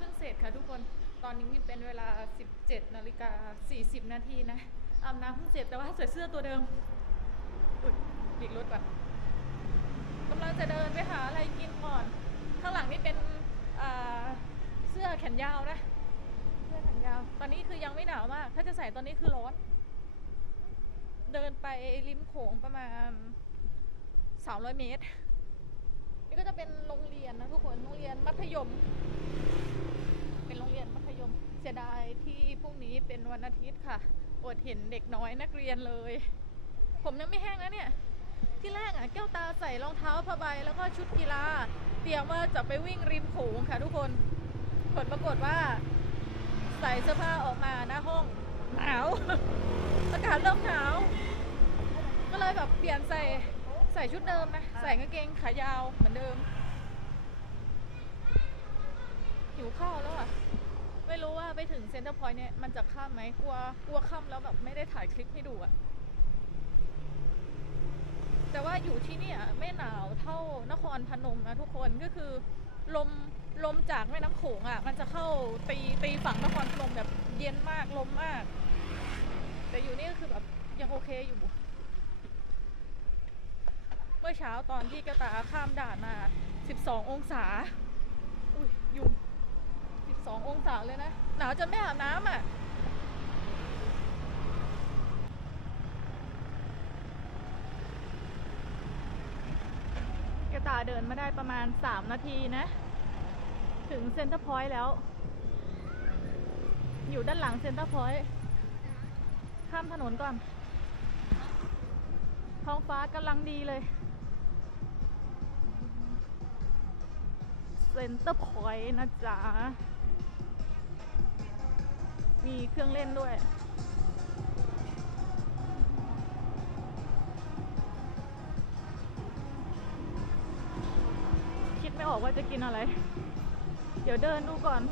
เพิ่งเสร็จค่ะทุกคน ตอนนี้เป็นเวลา 17นาฬิกา40 นาทีนะอาบน้ำเพิ่งเสร็จแต่ว่าใส่เสื้อตัวเดิม อุ้ยหลีกรถก่อนกำลังจะเดินไปหาอะไรกินก่อน ข้างหลังนี่เป็นเสื้อแขนยาวนะ เสื้อแขนยาว ตอนนี้คือยังไม่หนาวมาก ถ้าจะใส่ตอนนี้คือร้อน เดินไปริมโขงประมาณ 300 เมตร นี่ก็จะเป็นโรงเรียนนะทุกคน โรงเรียนมัธยม ยม เสียดายที่พรุ่งนี้เป็นวันอาทิตย์ค่ะ อดเห็นเด็กน้อยนักเรียนเลย ผมยังไม่แห้งนะเนี่ย ที่แรกอะแก้วตาใส่รองเท้าผ้าใบแล้วก็ชุดกีฬา เตรียมว่าจะไปวิ่งริมโขงค่ะทุกคน ผลปรากฏว่า ใส่เสื้อผ้าออกมาหน้าห้องหนาว อากาศเริ่มหนาว ก็เลยแบบเปลี่ยนใส่ใส่ชุดเดิมนะใส่กางเกงขายาวเหมือนเดิมหิวข้าวแล้วอะ ไม่รู้ว่าไปถึงเซ็นเตอร์พอยต์เนี่ยมันจะข้ามไหมกลัวกลัวข้ามแล้วแบบไม่ได้ถ่ายคลิปให้ดูอะแต่ว่าอยู่ที่เนี่ยไม่หนาวเท่านครพนมนะทุกคนก็คือ ลมลมจากแม่น้ำโขงอะ มันจะเข้าตีตีฝั่งนครพนมแบบเย็นมากลมมาก แต่อยู่นี่ก็คือแบบยังโอเคอยู่ เมื่อเช้าตอนที่กระตาข้ามด่านมา 12 องศา อุ้ยยุง 12 องศาเลยนะ หนาวจนไม่อาบน้ำอะกระตาเดินมาได้ประมาณ 3 นาทีนะ ถึงเซ็นเตอร์พอยต์แล้ว อยู่ด้านหลังเซ็นเตอร์พอยต์ข้ามถนนก่อน ท้องฟ้ากำลังดีเลยเซ็นเตอร์พอยต์นะจ๊ะ มีเครื่องเล่นด้วย คิดไม่ออกว่าจะกินอะไร เดี๋ยวเดินดูก่อน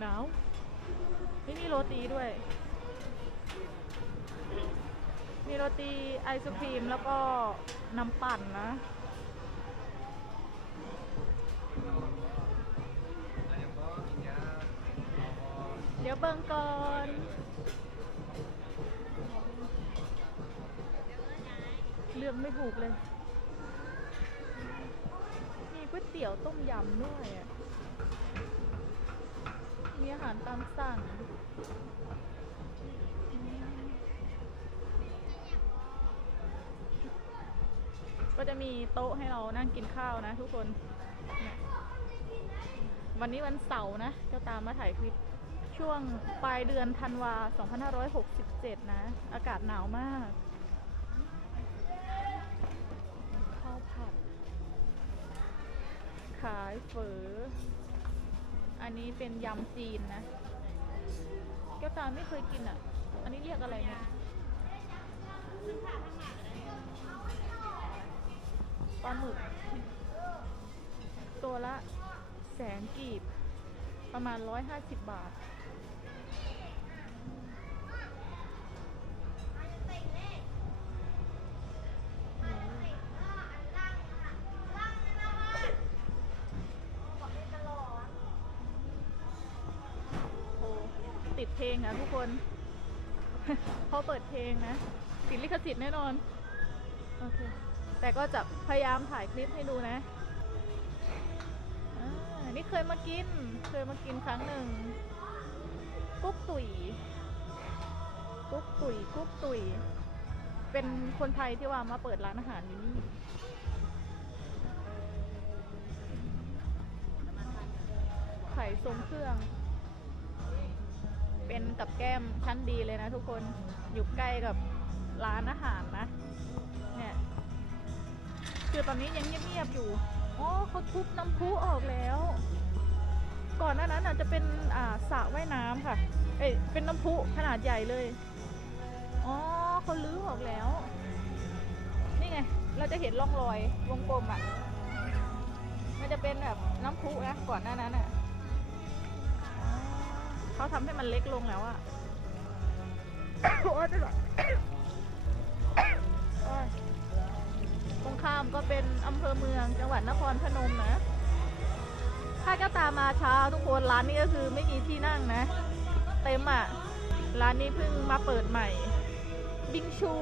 หนาวไม่มีโรตีด้วย มีโรตีไอศครีมแล้วก็น้ำปั่นนะ เบิ่งก่อนเลือกไม่ถูกเลย มีก๋วยเตี๋ยวต้มยำด้วยอะมีอาหารตามสั่ง ก็จะมีโต๊ะให้เรานั่งกินข้าวนะทุกคน วันนี้วันเสาร์นะเจ้าตามมาถ่ายคลิป ช่วงปลายเดือนธันวา 2567 นะ อากาศหนาวมากข้าวผัด ขายเฝอ อันนี้เป็นยำจีนนะ แก้วตาไม่เคยกินอะ อันนี้เรียกอะไรเนี่ยปลาหมึก ตัวละแสนกีบประมาณ 150 บาท ดเพลงนะทุกคนเพอเปิดเพลงนะติดลิขสิทธิ์แน่นอนโอเคแต่ก็จะพยายามถ่ายคลิปให้ดูนะอ่านี่เคยมากิน เคยมากินครั้งหนึ่งกุ๊กตุ๋ยกุ๊กตุ๋ยกุ๊กตุ๋ยเป็นคนไทยที่ว่ามาเปิดร้านอาหารอยู่นี่ไข่ทรงเครื่อง เป็นกับแก้มชั้นดีเลยนะทุกคนอยู่ใกล้กับร้านอาหารนะเนี่ยคือตอนนี้ยังเงียบๆอยู่อ๋อเขาทุบน้ำพุออกแล้ว ก่อนหน้านั้นอาจจะเป็นอ่าสระว่ายน้ำค่ะ เอ้ยเป็นน้ำพุขนาดใหญ่เลยอ๋อเขาลื้อออกแล้ว นี่ไง เราจะเห็นร่องรอยวงกลมอะ มันจะเป็นแบบน้ำพุนะก่อนหน้านั้นอะ เขาทำให้มันเล็กลงแล้วอะโอ้ยจะหรอโอ้ยตรงข้ามก็เป็นอำเภอเมืองจังหวัดนครพนมนะ ถ้าแก้วตามาเช้าทุกคนร้านนี้ก็คือไม่มีที่นั่งนะ เต็มอะ ร้านนี้เพิ่งมาเปิดใหม่ บิงชู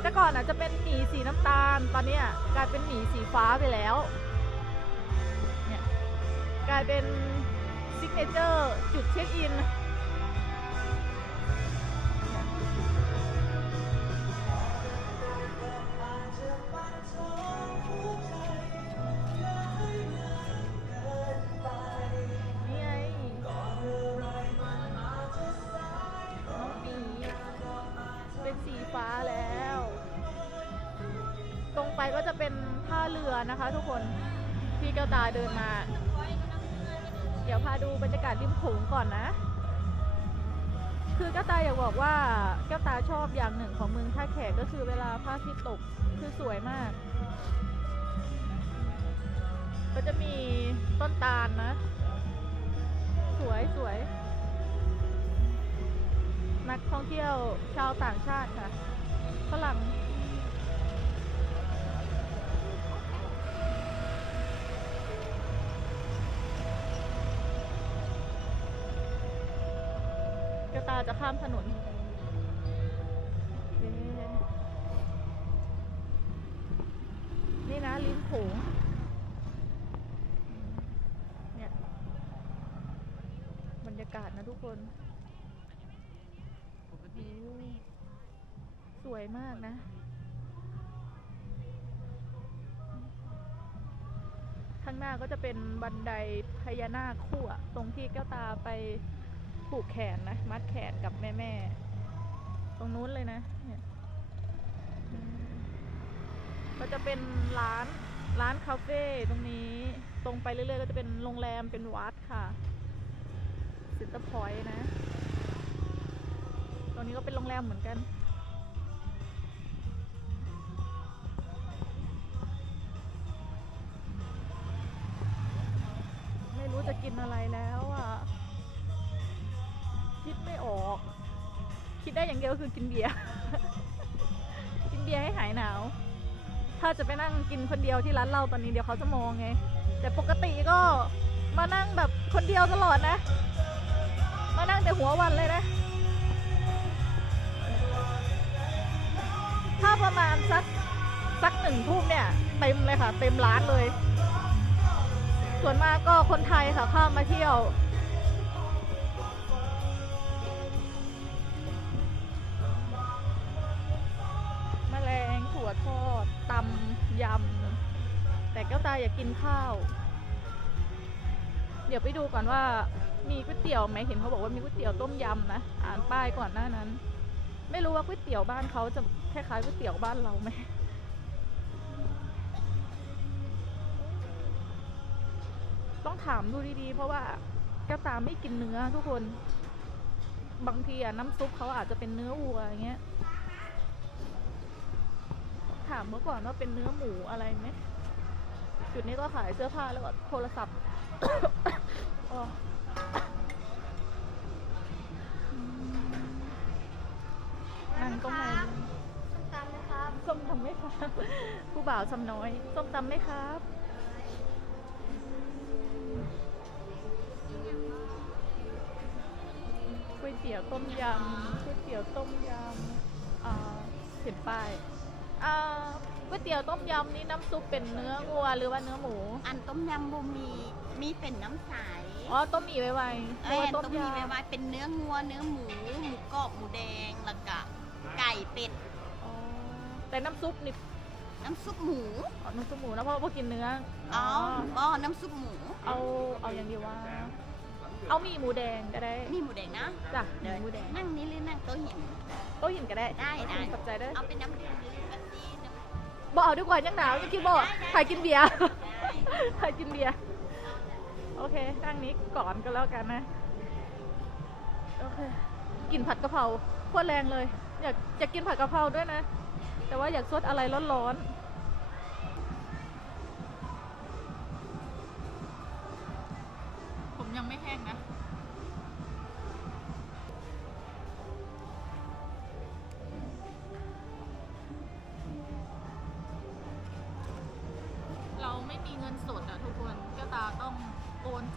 แต่ก่อนอะจะเป็นหมีสีน้ำตาล ตอนเนี้ยกลายเป็นหมีสีฟ้าไปแล้ว เนี่ยกลายเป็นซิก เนเจอร์จุดเช็คอินนี่ไงสีเป็นสีฟ้าแล้วตรงไปก็จะเป็นท่าเรือนะคะทุกคนที่แก้วตาเดินมา ดี๋ยวพาดูบรรยากาศริมโขงก่อนนะ คือแก้วตาอยากบอกว่าแก้วตาชอบอย่างหนึ่งของเมืองท่าแขกก็คือเวลาพระอาทิตย์ตกคือสวยมาก ก็จะมีต้นตาลนะ สวยสวยนักท่องเที่ยวชาวต่างชาติค่ะฝรั่ง ตาจะข้ามถนนนี่นะลิ้มโขงเนี่ยบรรยากาศนะทุกคนสวยมากนะข้างหน้าก็จะเป็นบันไดพญานาคคู่อะตรงที่แก้วตาไป ผูกแขนนะ มัดแขนกับแม่แม่ๆตรงนู้นเลยนะเนี่ยก็จะเป็นร้านร้านคาเฟ่ตรงนี้ ตรงไปเรื่อยๆ ก็จะเป็นโรงแรมเป็นวัดค่ะซินเตอร์พอยต์นะ ตรงนี้ก็เป็นโรงแรมเหมือนกัน คิดได้อย่างเดียวคือกินเบียร์ กินเบียร์ให้หายหนาว ถ้าจะไปนั่งกินคนเดียวที่ร้านเหล้าตอนนี้เดี๋ยวเขาจะมองไง แต่ปกติก็มานั่งแบบคนเดียวตลอดนะ มานั่งแต่หัววันเลยนะ ถ้าประมาณสักสักหนึ่งทุ่มเนี่ยเต็มเลยค่ะ เต็มร้านเลย ส่วนมากก็คนไทยค่ะข้ามาเที่ยว ยำ แต่แก้วตาอยากกินข้าว เดี๋ยวไปดูก่อนว่ามีก๋วยเตี๋ยวไหมเห็นเขาบอกว่ามีก๋วยเตี๋ยวต้มยำนะ อ่านป้ายก่อนหน้านั้น ไม่รู้ว่าก๋วยเตี๋ยวบ้านเขาจะคล้ายๆก๋วยเตี๋ยวบ้านเราไหมต้องถามดูดีๆ เพราะว่าแก้วตาไม่กินเนื้อทุกคน บางทีอะน้ำซุปเขาอาจจะเป็นเนื้อวัวอย่างเงี้ย ถามเมื่อก่อนว่าเป็นเนื้อหมูอะไรไหมจุดนี้ก็ขายเสื้อผ้าแล้วก็โทรศัพท์อ๋ออืมนั่งก็มาส้มตำนะครับส้มตำไหมครับผู้บ่าวซ้ำน้อยส้มตำไหมครับก๋วยเตี๋ยวต้มยำก๋วยเตี๋ยวต้มยำอ่าเห็นป้าย อ่าก๋วยเตี๋ยวต้มยำนี่น้ำซุปเป็นเนื้อวัวหรือว่าเนื้อหมู อันต้มยำบูมีมีเป็นน้ำใสอ๋อต้มหมี่ไวๆเอ้ยตัต้วมต้มมียำไว้ไว้เป็นเนื้องัวเนื้อหมู หมูกรอบหมูแดงแล้วก็ไก่เป็ดอ๋อแต่น้ำซุปนี่น้ำซุปหมูอ๋อน้ำซุปหมูนะเพราะว่าพวกกินเนื้ออ๋ออ๋อน้ำซุปหมู เอาเอาอย่างเดียวว่า เอาหมี่หมูแดงก็ได้มีหมูแดงนะจ้ะหเดี๋ยวมี่หมูแดงนั่งนี่หรือนั่งโต๊ะหินโต๊ะหินก็ได้ได้ได้ขอบใจเด้อเอาเป็นน้ำดื่มหรือแบบนี้น้ำ บอกเอาดีกว่ายังหนาวยังคิดบอกถ่ายกินเบียร์ถ่ายกินเบียร์โอเคนั่งนี้ก่อนก็แล้วกันนะโอเคกินผัดกะเพราโคตรแรงเลย อยากอยากกินผัดกะเพราด้วยนะ แต่ว่าอยากซดอะไรร้อนๆผมยังไม่แห้งนะ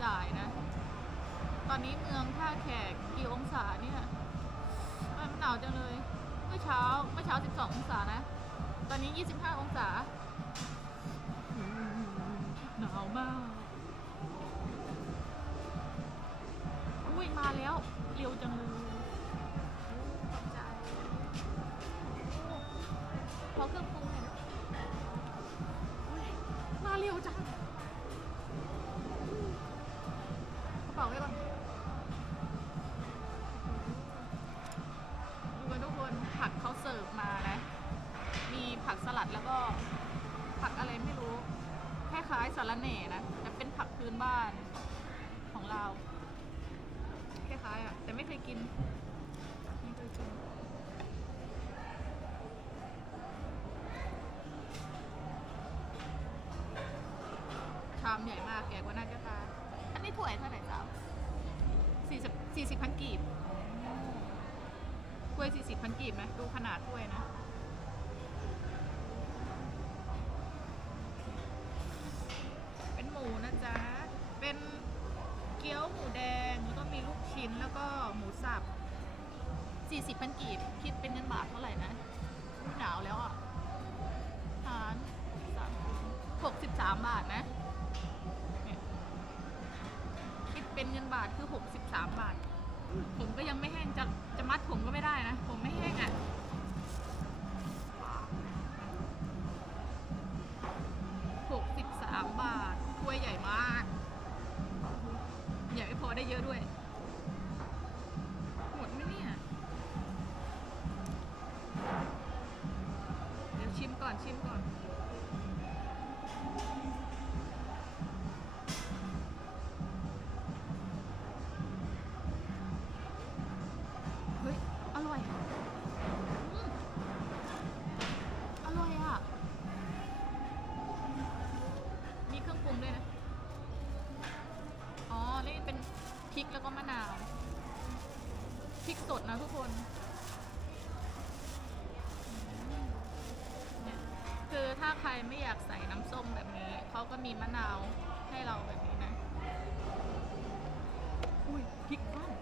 จ่ายนะ ตอนนี้เมืองท่าแขกกี่องศาเนี่ยมันหนาวจังเลย เมื่อเช้าเมื่อเช้า 12 องศานะ ตอนนี้ 25 องศา หนาวมาก อุ้ยมาแล้ว เร็วจังเลย กินไม่เคยกินชามใหญ่มากแกกว่าน่าแก้วตาอันนี้ถ้วยเท่าไหร่สาวสี่สิบสี่สิบพันกีบถ้วยสี่สิบพันกีบไหมดูขนาดถ้วยนะ เป็นหมูนะจ๊ะ เป็นเกี๊ยวหมูแดง แล้วก็มีลูกชิ้นแล้วก็หมูสับ 40พันกีบคิดเป็นเงินบาทเท่าไหร่นะหนาวแล้วอะหารสามหกสิบสามบาทนะคิดเป็นเงินบาทคือหกสิบาท ผมก็ยังไม่แห้งจะจะมัดผมก็ไม่ได้นะ ผมไม่แห้งอะ พริกสดนะทุกคนเนี่ยคือถ้าใครไม่อยากใส่น้ำส้มแบบนี้ เขาก็มีมะนาวให้เราแบบนี้นะ อุ้ยพริกบ้าน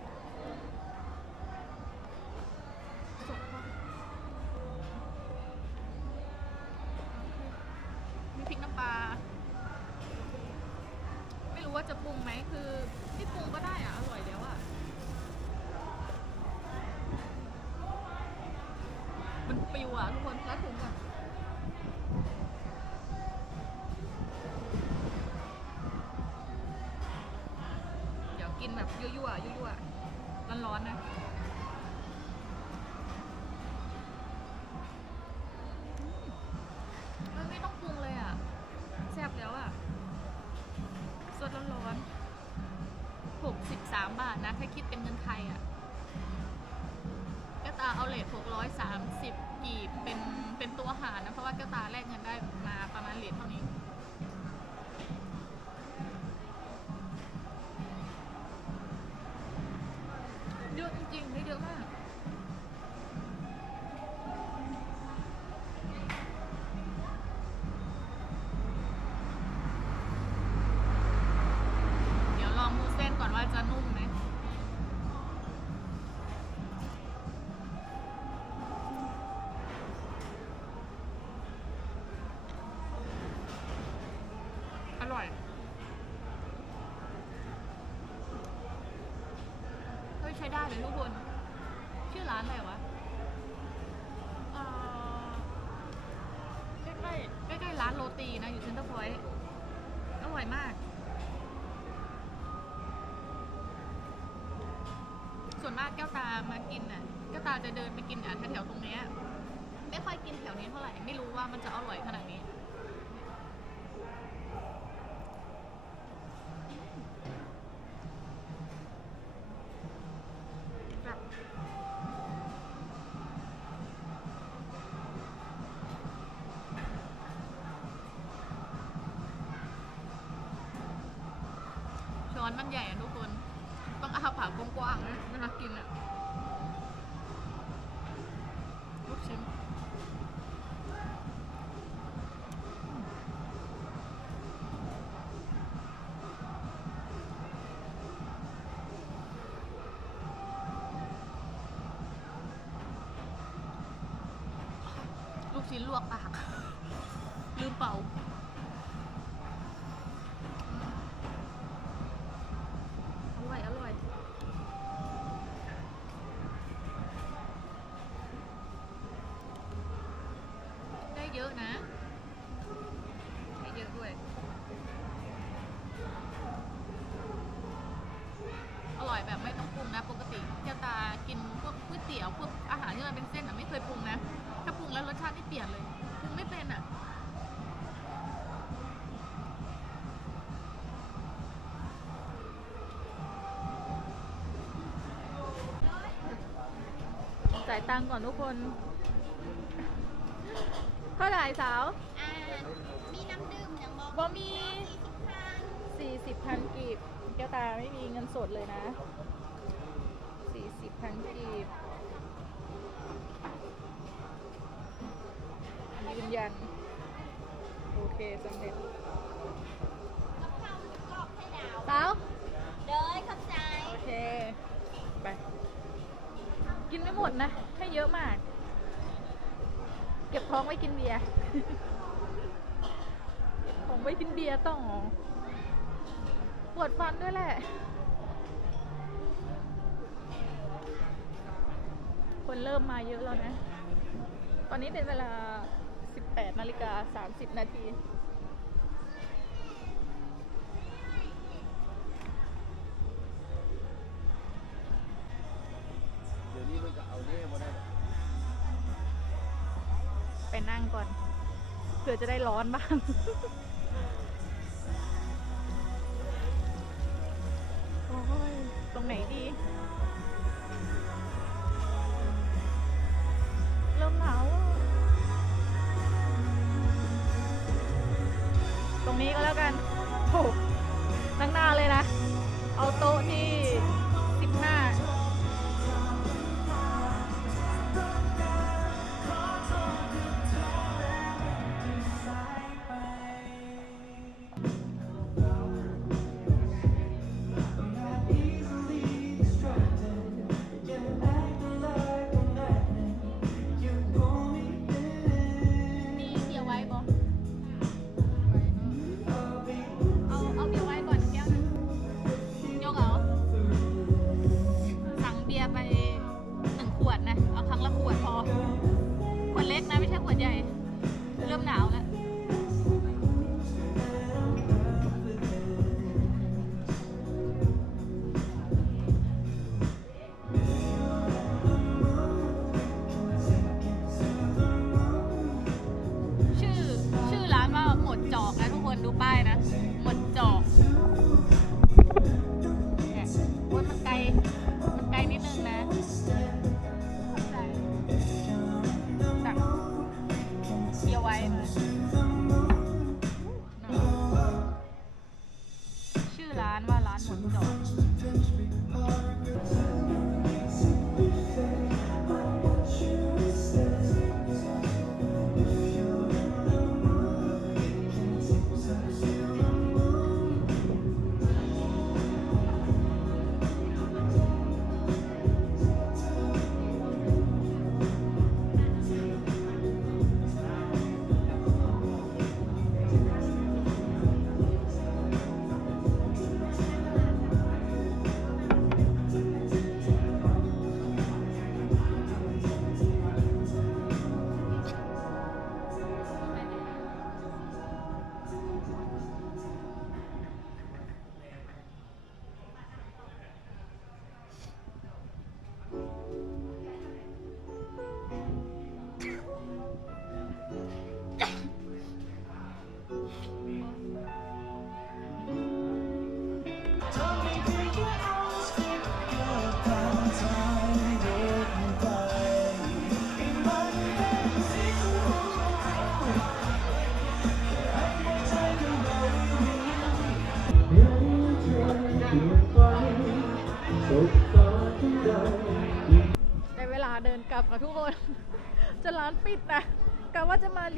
เดี๋ยวกินแบบยั่วๆยั่วร้อนๆนะมเออไม่ต้องปรุงเลยอะแซ่บแล้วอะสดร้อนๆ63บสามบาทนะ ถ้าคิดเป็นเงินไทยอะก้วตาเอาเลท630กีบเป็นเป็นตัวหารนะ เพราะว่าก้วตาแลกเงินได้มาประมาณเหรียญเท่านี้ ร้านอะไรวะเอ่อใกล้ๆใกล้ๆร้านโรตีนะ อยู่เซ็นเตอร์พอยต์อร่อยมาก ส่วนมากแก้วตามากินน่ะแก้วตาจะเดินไปกินอะแถวๆตรงเนี้ยไม่ค่อยกินแถวนี้เท่าไหร่ ไม่รู้ว่ามันจะอร่อยขนาดนี้ อนมันใหญ่อะทุกคน ต้องเอาปากกว้างๆนะน่ากินอะลูกชิ้นลูกชิ้นลวกปากลืมเป่า สชาติไม่เปลี่ยนเลยปรุงไม่เป็นอะจ่ายตังค์ก่อนทุกคน เท่าไหร่สาวอ่ามีน้ำดื่มอย่างบอกบ่มีสี่สิบพันสี่สิบพันกีบแก้วตาไม่มีเงินสดเลยนะสี่สิบพันกีบ ยืนยัน โอเคสำเร็จกะเพราหมูกรอบไข่ดาวสาวเด้อเข้าใจโอเค ไป กินไม่หมดนะให้เยอะมาก เก็บท้องไว้กินเบียร์เก็บท้องไว้กินเบียร์ต้องปวดฟันด้วยแหละ คนเริ่มมาเยอะแล้วนะ ตอนนี้เป็นเวลา 18นาฬิกา30 นาทีเดี๋ยวนี้มันก็เอาแน่มาได้ไปนั่งก่อนเผื่อจะได้ร้อนบ้าง โอ้ย ตรงไหนดี เริ่มหนาว ตรงนี้ก็แล้วกันโอ้นั่งหน้าเลยนะ เอาโต๊ะที่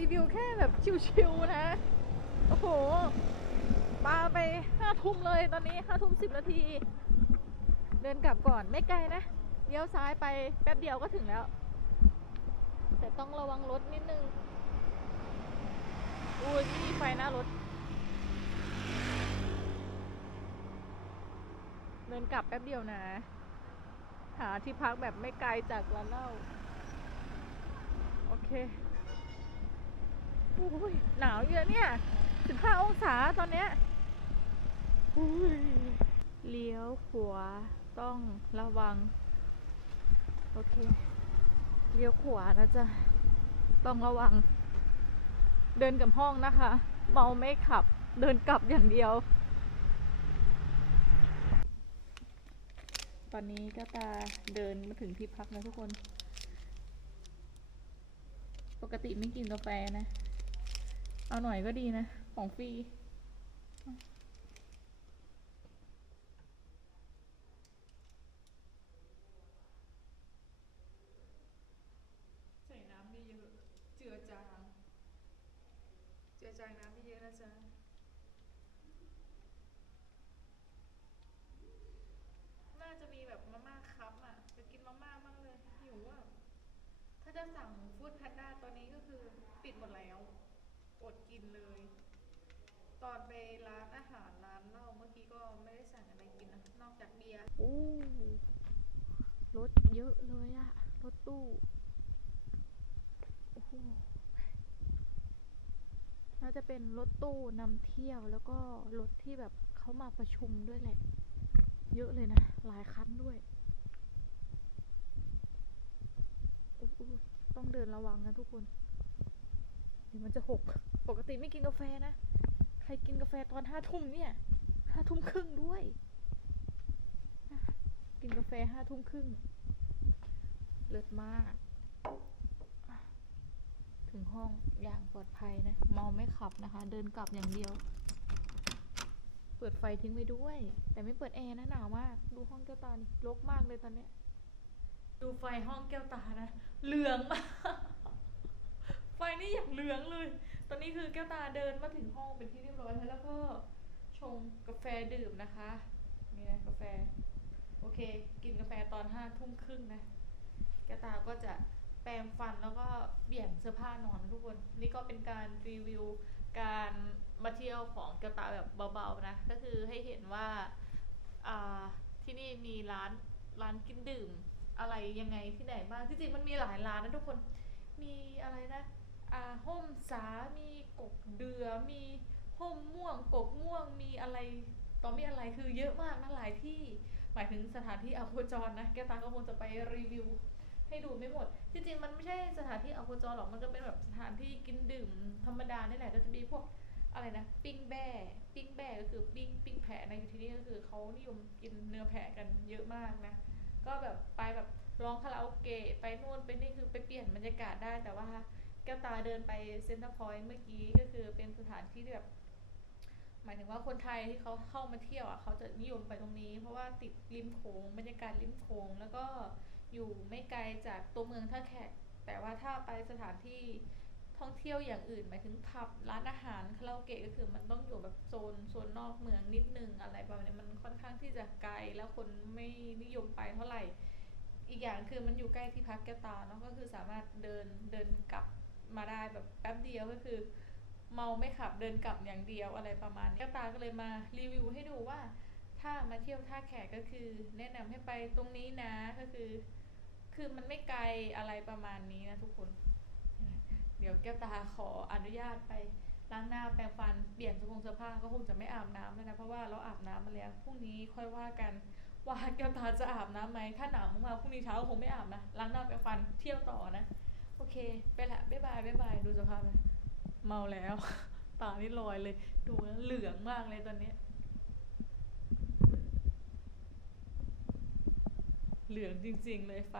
ีวิวแค่แบบชิวๆนะ โอ้โหปาไปห้าทุ่มเลยตอนนี้ห้าทุ่มสิบนาที เดินกลับก่อนไม่ไกลนะเลี้ยวซ้ายไปแป๊บเดียวก็ถึงแล้ว แต่ต้องระวังรถนิดนึงอู้ยนี่ไฟหน้ารถ เดินกลับแป๊บเดียวนะ หาที่พักแบบไม่ไกลจากร้านเหล้าโอเค อ้ยหนาวเยอะเนี่ย15องศาตอนเนี้ยเลี้ยวขวาต้องระวัง โอเค เลี้ยวขวานะจ๊ะ ต้องระวัง เดินกับห้องนะคะ เมาไม่ขับ เดินกลับอย่างเดียว ตอนนี้ก็ตาเดินมาถึงที่พักนะทุกคน ปกติไม่กินกาแฟนะ เอาหน่อยก็ดีนะ ของฟรีใส่น้ำไม่เยอะเจือจาง เจือจางน้ำไม่เยอะนะจ๊ะน่าจะมีแบบมาม่าครับอะ จะกินมาม่ามากเลยหิวอะ ถ้าจะสั่งฟู้ดแพนด้าตอนนี้ก็คือปิดหมดแล้วอดกินเลย ตอนไปร้านอาหารร้านเหล้าเมื่อกี้ก็ไม่ได้สั่งอะไรกินนะนอกจากเบียร์โอ้รถเยอะเลยอะรถตู้โอ้โหน่าจะเป็นรถตู้นำเที่ยวแล้วก็รถที่แบบเขามาประชุมด้วยแหละ เยอะเลยนะ หลายคันด้วยโอ้ยต้องเดินระวังนะทุกคนเดี๋ยวมันจะหก ปกติไม่กินกาแฟนะ ใครกินกาแฟตอนห้าทุ่มเนี่ยห้าทุ่มครึ่งด้วย กินกาแฟห้าทุ่มครึ่ง เลิศมาก ถึงห้องอย่างปลอดภัยนะเมาไม่ขับนะคะ เดินกลับอย่างเดียว เปิดไฟทิ้งไว้ด้วย แต่ไม่เปิดแอร์นะหนาวมาก ดูห้องแก้วตานี่รกมากเลยตอนเนี้ย ดูไฟห้องแก้วตานะ เหลืองมาก ไฟนี่อย่างเหลืองเลย ตอนนี้คือแก้วตาเดินมาถึงห้องเป็นที่เรียบร้อยแล้วแล้วก็ชงกาแฟดื่มนะคะ นี่นะกาแฟ โอเค กินกาแฟตอนห้าทุ่มครึ่งนะ แก้วตาก็จะแปรงฟันแล้วก็เบี่ยงเสื้อผ้านอนทุกคน นี่ก็เป็นการรีวิวการมาเที่ยวของแก้วตาแบบเบาๆนะ ก็คือให้เห็นว่าอ่าที่นี่มีร้านร้านกินดื่มอะไรยังไงที่ไหนบ้างที่จริงมันมีหลายร้านนะทุกคน มีอะไรนะ อ่าห่มสา มีกกเดือ มีห่มม่วง กกม่วง มีอะไรต่อมีอะไรคือเยอะมากนะหลายที่ หมายถึงสถานที่อโคจรนะ แกตาก็คงจะไปรีวิวให้ดูไม่หมด จริงมันไม่ใช่สถานที่อโคจรหรอก มันก็เป็นแบบสถานที่กินดื่มธรรมดานี่แหละ ก็จะมีพวกอะไรนะ ปิ้งแบ่ปิ้งแบ่ก็คือปิ้งปิ้งแผะนะอยู่ที่นี่ก็คือเขานิยมกินเนื้อแผะกันเยอะมากนะ ก็แบบไปแบบร้องคาราโอเกะไปนู่นไปนี่คือไปเปลี่ยนบรรยากาศได้แต่ว่า แก้วตาเดินไปเซ็นเตอร์พอยต์เมื่อกี้ก็คือเป็นสถานที่ที่แบบ หมายถึงว่าคนไทยที่เขาเข้ามาเที่ยวอะเขาจะนิยมไปตรงนี้ เพราะว่าติดริมโขงบรรยากาศริมโขงแล้วก็อยู่ไม่ไกลจากตัวเมืองท่าแขก แต่ว่าถ้าไปสถานที่ท่องเที่ยวอย่างอื่นหมายถึงผับร้านอาหารคาราโอเกะก็คือมันต้องอยู่แบบโซนโซนนอกเมืองนิดนึงอะไรประมาณนี้มันค่อนข้างที่จะไกลแล้วคนไม่นิยมไปเท่าไหร่ อีกอย่างคือมันอยู่ใกล้ที่พักแกตาเนาะก็คือสามารถเดินเดินกลับ มาได้แบบแป๊บเดียวก็คือ เมาไม่ขับเดินกลับอย่างเดียวอะไรประมาณนี้แก้วตาก็เลยมารีวิวให้ดูว่า ถ้ามาเที่ยวท่าแขกก็คือ แนะนำให้ไปตรงนี้นะก็คือ คือมันไม่ไกลอะไรประมาณนี้นะทุกคน เดี๋ยวแก้วตาขออนุญาตไปล้างหน้าแปรงฟันเปลี่ยนสื้อผงเสื้อผ้าก็คงจะไม่อาบน้ำแล้วนะเพราะว่าเราอาบน้ำมาแล้วพรุ่งนี้ค่อยว่ากันว่าแก้วตาจะอาบน้ำไหมถ้าหนาวมากๆพรุ่งนี้เช้าคงไม่อาบนะล้างหน้าแปรงฟันเที่ยวต่อนะ เค ไปละบ๊ายบายบ๊ายบายดูสภาพนะเมาแล้วตานี่ลอยเลย ดูแล้วเหลืองมากเลยตอนนี้ เหลืองจริง ๆ เลยไฟ